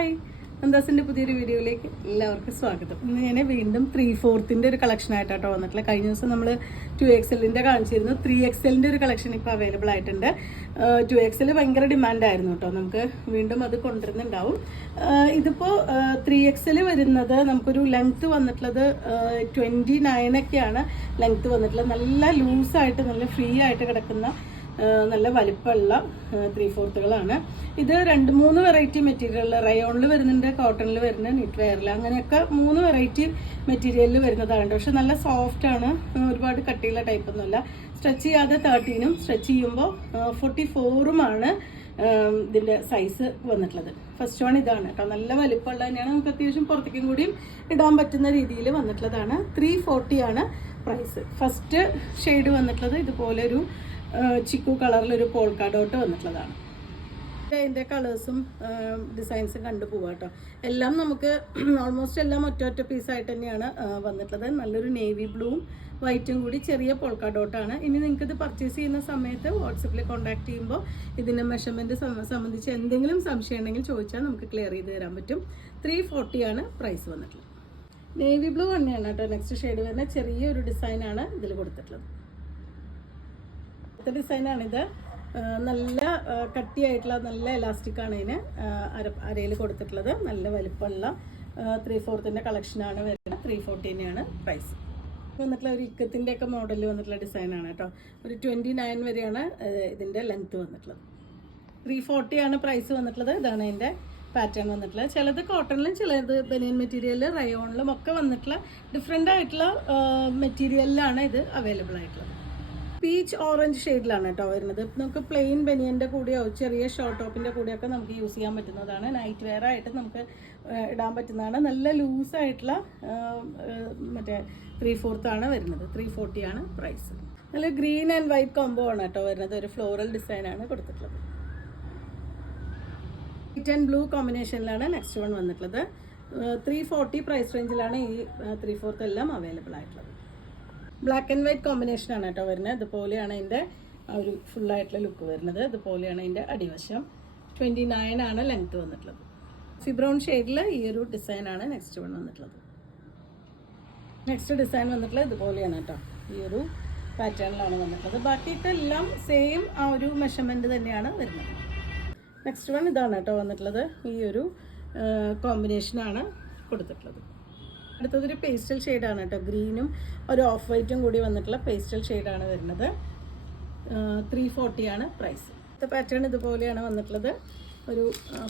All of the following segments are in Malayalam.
ഹായ്, അന്താസിൻ്റെ പുതിയൊരു വീഡിയോയിലേക്ക് എല്ലാവർക്കും സ്വാഗതം. ഇന്ന് ഞാൻ വീണ്ടും 3/4 ഒരു കളക്ഷൻ ആയിട്ടാട്ടോ വന്നിട്ടുള്ളത്. കഴിഞ്ഞ ദിവസം നമ്മൾ 2XL കാണിച്ചിരുന്നു. 3XL ഒരു കളക്ഷൻ ഇപ്പോൾ അവൈലബിൾ ആയിട്ടുണ്ട്. 2XL ഭയങ്കര ഡിമാൻഡായിരുന്നു കേട്ടോ. നമുക്ക് വീണ്ടും അത് കൊണ്ടുവരുന്നുണ്ടാവും. ഇതിപ്പോൾ 3XL വരുന്നത് നമുക്കൊരു ലെങ്ത്ത് വന്നിട്ടുള്ളത് 29 ഒക്കെയാണ് ലെങ്ത്ത് വന്നിട്ടുള്ളത്. നല്ല ലൂസായിട്ട് നല്ല ഫ്രീ ആയിട്ട് കിടക്കുന്ന നല്ല വലിപ്പമുള്ള 3/4 ഇത് 2-3 വെറൈറ്റി മെറ്റീരിയൽ റയോണിൽ വരുന്നുണ്ട്, കോട്ടണിൽ വരുന്നുണ്ട്, നിറ്റ് വെയറിൽ, അങ്ങനെയൊക്കെ 3 വെറൈറ്റി മെറ്റീരിയലിൽ വരുന്നതാണ്. പക്ഷെ നല്ല സോഫ്റ്റ് ആണ്, ഒരുപാട് കട്ടിയുള്ള ടൈപ്പൊന്നുമല്ല. സ്ട്രെച്ച് ചെയ്യാതെ 13 സ്ട്രെച്ച് ചെയ്യുമ്പോൾ 44 ഇതിൻ്റെ സൈസ് വന്നിട്ടുള്ളത്. ഫസ്റ്റ് വൺ ഇതാണ് കേട്ടോ. നല്ല വലിപ്പമുള്ള തന്നെയാണ്, നമുക്ക് അത്യാവശ്യം പുറത്തേക്കും കൂടിയും ഇടാൻ പറ്റുന്ന രീതിയിൽ വന്നിട്ടുള്ളതാണ്. 340 പ്രൈസ്. ഫസ്റ്റ് ഷെയ്ഡ് വന്നിട്ടുള്ളത് ഇതുപോലെ ഒരു ചിക്കു കളറിലൊരു പോൾക്ക ഡോട്ട് വന്നിട്ടുള്ളതാണ്. അതിൻ്റെ കളേഴ്സും ഡിസൈൻസും കണ്ടു പോവാം കേട്ടോ. എല്ലാം നമുക്ക് ഓൾമോസ്റ്റ് എല്ലാം ഒറ്റ പീസായിട്ട് തന്നെയാണ് വന്നിട്ടുള്ളത്. നല്ലൊരു നേവി ബ്ലൂവും വൈറ്റും കൂടി ചെറിയ പോൾക്ക ഡോട്ടാണ്. ഇനി നിങ്ങൾക്ക് ഇത് പർച്ചേസ് ചെയ്യുന്ന സമയത്ത് വാട്സപ്പിൽ കോൺടാക്ട് ചെയ്യുമ്പോൾ ഇതിൻ്റെ മെഷർമെൻറ്റ് സംബന്ധിച്ച് എന്തെങ്കിലും സംശയം ഉണ്ടെങ്കിൽ ചോദിച്ചാൽ നമുക്ക് ക്ലിയർ ചെയ്ത് തരാൻ പറ്റും. 340 പ്രൈസ് വന്നിട്ടുള്ളത്. നേവി ബ്ലൂ തന്നെയാണ് കേട്ടോ നെക്സ്റ്റ് ഷെയ്ഡ് വരുന്ന. ചെറിയൊരു ഡിസൈനാണ് ഇതിൽ കൊടുത്തിട്ടുള്ളത്. അടുത്ത ഡിസൈനാണിത്. നല്ല കട്ടിയായിട്ടുള്ള നല്ല എലാസ്റ്റിക്കാണ് ഇതിന് അരയിൽ കൊടുത്തിട്ടുള്ളത്. നല്ല വലിപ്പമുള്ള 3/4 കളക്ഷനാണ് വരുന്നത്. 340 പ്രൈസ് വന്നിട്ടുള്ള ഒരു ഇക്കത്തിൻ്റെ ഒക്കെ മോഡലിൽ വന്നിട്ടുള്ള ഡിസൈനാണ് കേട്ടോ. ഒരു 29 വരെയാണ് ഇതിൻ്റെ ലെങ്ത്ത് വന്നിട്ടുള്ളത്. 340 പ്രൈസ് വന്നിട്ടുള്ളത്. ഇതാണ് അതിൻ്റെ പാറ്റേൺ വന്നിട്ടുള്ളത്. ചിലത് കോട്ടണിലും ചിലത് ബനിയൻ മെറ്റീരിയലിൽ റയോണിലും ഒക്കെ വന്നിട്ടുള്ള ഡിഫറെൻ്റ് ആയിട്ടുള്ള മെറ്റീരിയലിലാണ് ഇത് അവൈലബിൾ ആയിട്ടുള്ളത്. പീച്ച് ഓറഞ്ച് ഷെയ്ഡിലാണ് കേട്ടോ വരുന്നത്. നമുക്ക് പ്ലെയിൻ ബനിയൻ്റെ കൂടെയോ ചെറിയ ഷോർട്ട് ടോപ്പിൻ്റെ കൂടെയൊക്കെ നമുക്ക് യൂസ് ചെയ്യാൻ പറ്റുന്നതാണ്. നൈറ്റ് വെയർ ആയിട്ട് നമുക്ക് ഇടാൻ പറ്റുന്നതാണ്. നല്ല ലൂസായിട്ടുള്ള മറ്റേ 3/4 വരുന്നത്. 340 പ്രൈസ്. നല്ല ഗ്രീൻ ആൻഡ് വൈറ്റ് കോംബോ ആണ് കേട്ടോ വരുന്നത്. ഒരു ഫ്ലോറൽ ഡിസൈനാണ് കൊടുത്തിട്ടുള്ളത്. വൈറ്റ് ആൻഡ് ബ്ലൂ കോമ്പിനേഷനിലാണ് നെക്സ്റ്റ് വൺ വന്നിട്ടുള്ളത്. 340 പ്രൈസ് റേഞ്ചിലാണ് ഈ 3/4 എല്ലാം അവൈലബിൾ ആയിട്ടുള്ളത്. ബ്ലാക്ക് ആൻഡ് വൈറ്റ് കോമ്പിനേഷനാണ് കേട്ടോ വരുന്നത്. ഇതുപോലെയാണ് അതിൻ്റെ ഒരു ഫുള്ളായിട്ടുള്ള ലുക്ക് വരുന്നത്. ഇതുപോലെയാണ് അതിൻ്റെ അടിവശം. 29 ലെങ്ത്ത് വന്നിട്ടുള്ളത്. ബ്രൗൺ ഷെയ്ഡിൽ ഈ ഒരു ഡിസൈനാണ് നെക്സ്റ്റ് വൺ വന്നിട്ടുള്ളത്. നെക്സ്റ്റ് ഡിസൈൻ വന്നിട്ടുള്ളത് ഇതുപോലെയാണ് കേട്ടോ. ഈ ഒരു പാറ്റേണിലാണ് വന്നിട്ടുള്ളത്. ബാക്കിയിട്ടെല്ലാം സെയിം ആ ഒരു മെഷർമെൻറ്റ് തന്നെയാണ് വരുന്നത്. നെക്സ്റ്റ് വൺ ഇതാണ് കേട്ടോ വന്നിട്ടുള്ളത്. ഈ ഒരു കോമ്പിനേഷനാണ് കൊടുത്തിട്ടുള്ളത്. അടുത്തതൊരു പേസ്റ്റൽ ഷെയ്ഡാണ് കേട്ടോ. ഗ്രീനും ഒരു ഓഫ് വൈറ്റും കൂടി വന്നിട്ടുള്ള പേസ്റ്റൽ ഷെയ്ഡാണ് വരുന്നത്. 340 പ്രൈസ്. അടുത്ത പാറ്റേൺ ഇതുപോലെയാണ് വന്നിട്ടുള്ളത്. ഒരു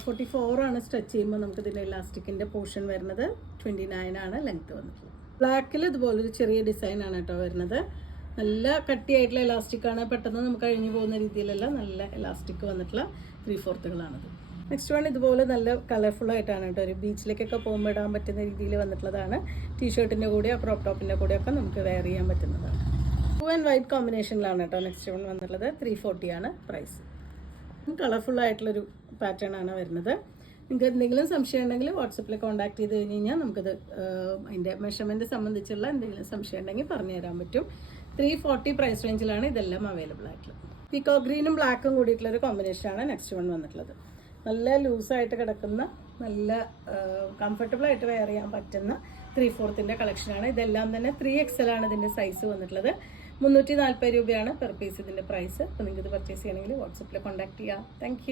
44 സ്ട്രെച്ച് ചെയ്യുമ്പോൾ നമുക്ക് ഇതിൻ്റെ ഇലാസ്റ്റിക്കിൻ്റെ പോർഷൻ വരുന്നത്. 29 ലെങ്ത്ത് വന്നിട്ടുള്ളത്. ബ്ലാക്കിൽ ഇതുപോലൊരു ചെറിയ ഡിസൈനാണ് കേട്ടോ വരുന്നത്. നല്ല കട്ടിയായിട്ടുള്ള ഇലാസ്റ്റിക്കാണ്. പെട്ടെന്ന് നമുക്ക് കഴിഞ്ഞു പോകുന്ന രീതിയിലല്ല നല്ല ഇലാസ്റ്റിക് വന്നിട്ടുള്ള 3/4 നെക്സ്റ്റ് വൺ ഇതുപോലെ നല്ല കളർഫുൾ ആയിട്ടാണ് കേട്ടോ. ഒരു ബീച്ചിലേക്കൊക്കെ പോകുമ്പോൾ ഇടാൻ പറ്റുന്ന രീതിയിൽ വന്നിട്ടുള്ളതാണ്. ടീഷർട്ടിൻ്റെ കൂടെയോ ക്രോപ്പ് ടോപ്പിൻ്റെ കൂടെയൊക്കെ നമുക്ക് വെയർ ചെയ്യാൻ പറ്റുന്നതാണ്. ബ്ലൂ ആൻഡ് വൈറ്റ് കോമ്പിനേഷനിലാണ് കേട്ടോ നെക്സ്റ്റ് വൺ വന്നിട്ടുള്ളത്. 340 പ്രൈസ്. കളർഫുൾ ആയിട്ടുള്ളൊരു പാറ്റേൺ ആണ് വരുന്നത്. നിങ്ങൾക്ക് എന്തെങ്കിലും സംശയം ഉണ്ടെങ്കിൽ വാട്സപ്പിൽ കോൺടാക്ട് ചെയ്ത് കഴിഞ്ഞ് കഴിഞ്ഞാൽ നമുക്കത് അതിൻ്റെ മെഷർമെൻറ്റ് സംബന്ധിച്ചുള്ള എന്തെങ്കിലും സംശയം ഉണ്ടെങ്കിൽ പറഞ്ഞു തരാൻ പറ്റും. 340 പ്രൈസ് റേഞ്ചിലാണ് ഇതെല്ലാം അവൈലബിൾ ആയിട്ടുള്ളത്. പീക്കോ ഗ്രീനും ബ്ലാക്കും കൂടിയിട്ടുള്ളൊരു കോമ്പിനേഷനാണ് നെക്സ്റ്റ് വൺ വന്നിട്ടുള്ളത്. നല്ല ലൂസായിട്ട് കിടക്കുന്ന നല്ല കംഫർട്ടബിൾ ആയിട്ട് വെയർ ചെയ്യാൻ പറ്റുന്ന 3/4 കളക്ഷനാണ്. ഇതെല്ലാം തന്നെ 3XL ഇതിൻ്റെ സൈസ് വന്നിട്ടുള്ളത്. 340 രൂപയാണ് പെർ പീസ് ഇതിൻ്റെ പ്രൈസ്. അപ്പോൾ നിങ്ങൾക്ക് ഇത് പർച്ചേസ് ചെയ്യണമെങ്കിൽ വാട്സപ്പിൽ കോൺടാക്ട് ചെയ്യാം. താങ്ക്